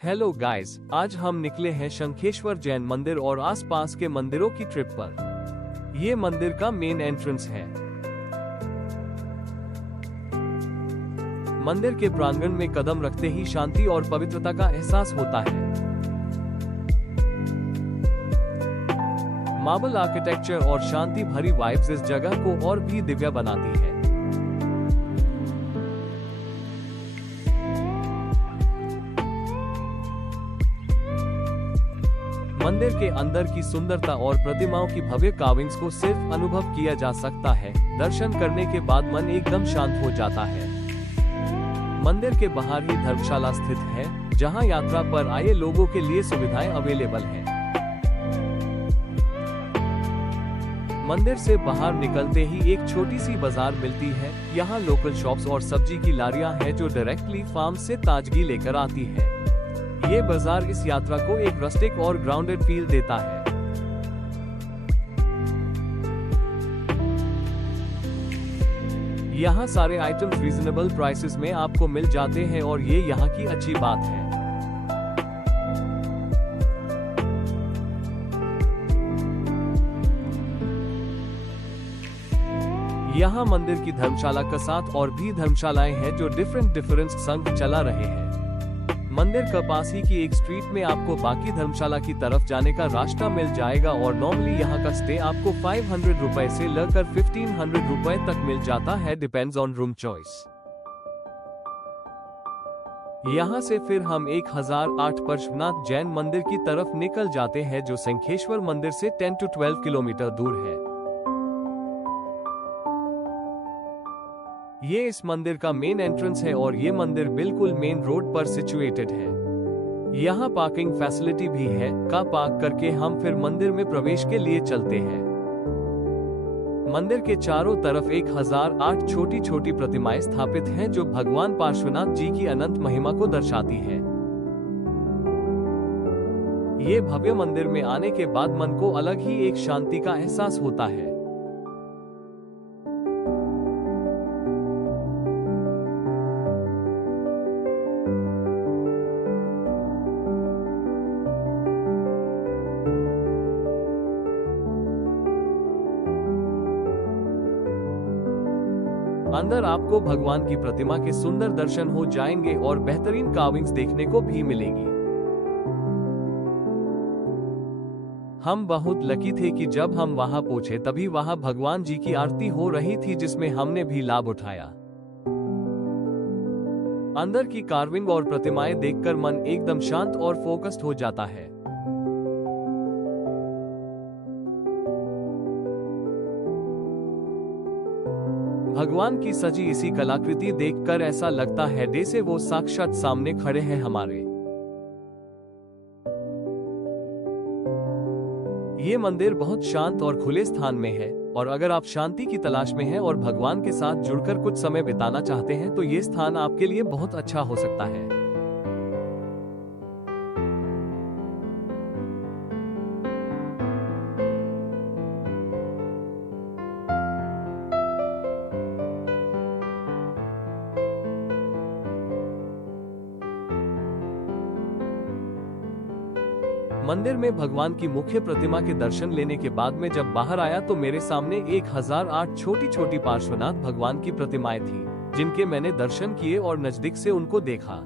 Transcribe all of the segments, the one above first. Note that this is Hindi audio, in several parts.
हेलो गाइस, आज हम निकले हैं शंखेश्वर जैन मंदिर और आसपास के मंदिरों की ट्रिप पर। ये मंदिर का मेन एंट्रेंस है। मंदिर के प्रांगण में कदम रखते ही शांति और पवित्रता का एहसास होता है। मार्बल आर्किटेक्चर और शांति भरी वाइब्स इस जगह को और भी दिव्य बनाती है। मंदिर के अंदर की सुंदरता और प्रतिमाओं की भव्य कार्विंग्स को सिर्फ अनुभव किया जा सकता है। दर्शन करने के बाद मन एकदम शांत हो जाता है। मंदिर के बाहर ही धर्मशाला स्थित है, जहां यात्रा पर आए लोगों के लिए सुविधाएं अवेलेबल हैं। मंदिर से बाहर निकलते ही एक छोटी सी बाजार मिलती है। यहां लोकल शॉप्स और सब्जी की लारियां हैं जो डायरेक्टली फार्म से ताजगी लेकर आती है। ये बाजार इस यात्रा को एक रस्टिक और ग्राउंडेड फील देता है। यहाँ सारे आइटम्स रीजनेबल प्राइसेस में आपको मिल जाते हैं और ये यहाँ की अच्छी बात है। यहाँ मंदिर की धर्मशाला के साथ और भी धर्मशालाएं हैं जो डिफरेंट संघ चला रहे हैं। मंदिर के पास ही की एक स्ट्रीट में आपको बाकी धर्मशाला की तरफ जाने का रास्ता मिल जाएगा और नॉर्मली यहाँ का स्टे आपको 500 रुपए से लेकर 1500 रुपए तक मिल जाता है, डिपेंड्स ऑन रूम चॉइस। यहाँ से फिर हम 1008 पार्श्वनाथ जैन मंदिर की तरफ निकल जाते हैं जो शंखेश्वर मंदिर से 10 to 12 किलोमीटर दूर है। ये इस मंदिर का मेन एंट्रेंस है और ये मंदिर बिल्कुल मेन रोड पर सिचुएटेड है। यहाँ पार्किंग फैसिलिटी भी है। कार पार्क करके हम फिर मंदिर में प्रवेश के लिए चलते हैं। मंदिर के चारों तरफ 1008 छोटी छोटी प्रतिमाएं स्थापित हैं जो भगवान पार्श्वनाथ जी की अनंत महिमा को दर्शाती है। ये भव्य मंदिर में आने के बाद मन को अलग ही एक शांति का एहसास होता है। अंदर आपको भगवान की प्रतिमा के सुंदर दर्शन हो जाएंगे और बेहतरीन कार्विंग्स देखने को भी मिलेगी। हम बहुत लकी थे कि जब हम वहां पहुंचे तभी वहां भगवान जी की आरती हो रही थी, जिसमें हमने भी लाभ उठाया। अंदर की कार्विंग और प्रतिमाएं देखकर मन एकदम शांत और फोकस्ड हो जाता है। भगवान की सजी इसी कलाकृति देखकर ऐसा लगता है जैसे वो साक्षात सामने खड़े हैं हमारे। ये मंदिर बहुत शांत और खुले स्थान में है और अगर आप शांति की तलाश में हैं और भगवान के साथ जुड़कर कुछ समय बिताना चाहते हैं तो ये स्थान आपके लिए बहुत अच्छा हो सकता है। मंदिर में भगवान की मुख्य प्रतिमा के दर्शन लेने के बाद में जब बाहर आया तो मेरे सामने 1008 छोटी छोटी पार्श्वनाथ भगवान की प्रतिमाएं थी, जिनके मैंने दर्शन किए और नजदीक से उनको देखा।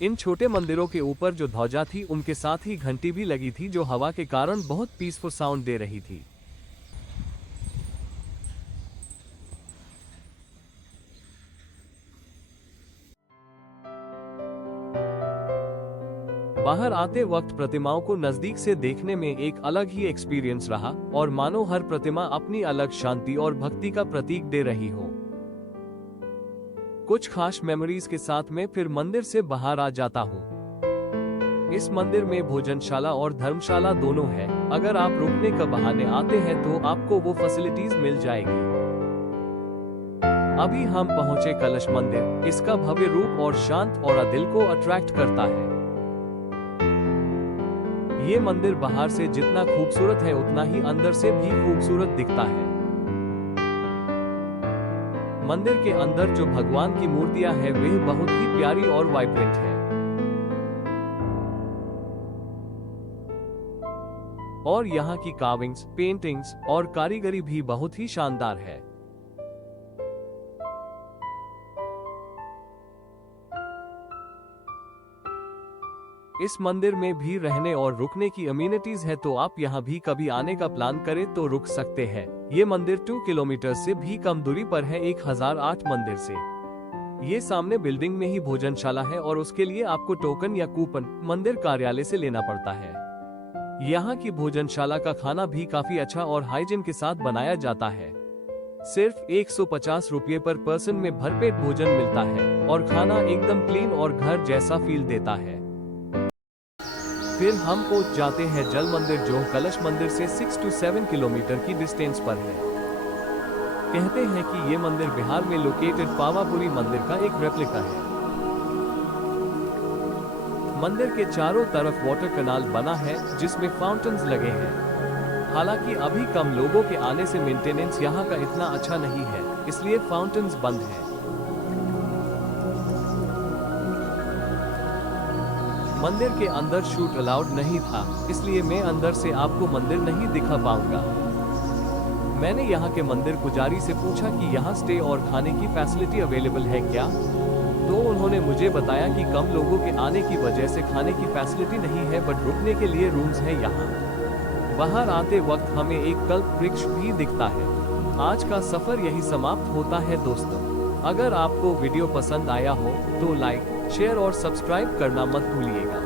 इन छोटे मंदिरों के ऊपर जो ध्वजा थी उनके साथ ही घंटी भी लगी थी जो हवा के कारण बहुत पीसफुल साउंड दे रही थी। बाहर आते वक्त प्रतिमाओं को नजदीक से देखने में एक अलग ही एक्सपीरियंस रहा और मानो हर प्रतिमा अपनी अलग शांति और भक्ति का प्रतीक दे रही हो। कुछ खास मेमोरीज के साथ मैं फिर मंदिर से बाहर आ जाता हूँ। इस मंदिर में भोजनशाला और धर्मशाला दोनों है। अगर आप रुकने का बहाने आते हैं तो आपको वो फैसिलिटीज मिल जाएगी। अभी हम पहुंचे कलश मंदिर। इसका भव्य रूप और शांत ऑरा दिल को अट्रैक्ट करता है। ये मंदिर बाहर से जितना खूबसूरत है उतना ही अंदर से भी खूबसूरत दिखता है। मंदिर के अंदर जो भगवान की मूर्तियां हैं वे बहुत ही प्यारी और वाइब्रेंट है। और यहाँ की कार्विंग्स, पेंटिंग्स और कारीगरी भी बहुत ही शानदार है। इस मंदिर में भी रहने और रुकने की अम्यूनिटीज है, तो आप यहाँ भी कभी आने का प्लान करें तो रुक सकते हैं। ये मंदिर 2 किलोमीटर से भी कम दूरी पर है 1008 मंदिर से। ये सामने बिल्डिंग में ही भोजनशाला है और उसके लिए आपको टोकन या कूपन मंदिर कार्यालय से लेना पड़ता है। यहाँ की भोजनशाला का खाना भी काफी अच्छा और हाइजीन के साथ बनाया जाता है। सिर्फ 150 रुपये पर पर्सन में भरपेट भोजन मिलता है और खाना एकदम क्लीन और घर जैसा फील देता है। फिर हम पहुंच जाते हैं जल मंदिर, जो कलश मंदिर से 6 to 7 किलोमीटर की डिस्टेंस पर है। कहते हैं कि ये मंदिर बिहार में लोकेटेड पावापुरी मंदिर का एक रेप्लिका है। मंदिर के चारों तरफ वाटर कैनाल बना है जिसमें फाउंटेन्स लगे हैं। हालांकि अभी कम लोगों के आने से मेंटेनेंस यहाँ का इतना अच्छा नहीं है, इसलिए फाउंटेन्स बंद है। मंदिर के अंदर शूट अलाउड नहीं था, इसलिए मैं अंदर से आपको मंदिर नहीं दिखा पाऊंगा। मैंने यहाँ के मंदिर पुजारी से पूछा कि यहाँ स्टे और खाने की फैसिलिटी अवेलेबल है क्या, तो उन्होंने मुझे बताया कि कम लोगों के आने की वजह से खाने की फैसिलिटी नहीं है, बट रुकने के लिए रूम्स हैं यहाँ। बाहर आते वक्त हमें एक कल्प वृक्ष भी दिखता है। आज का सफर यही समाप्त होता है दोस्तों। अगर आपको वीडियो पसंद आया हो तो लाइक, शेयर और सब्सक्राइब करना मत भूलिएगा।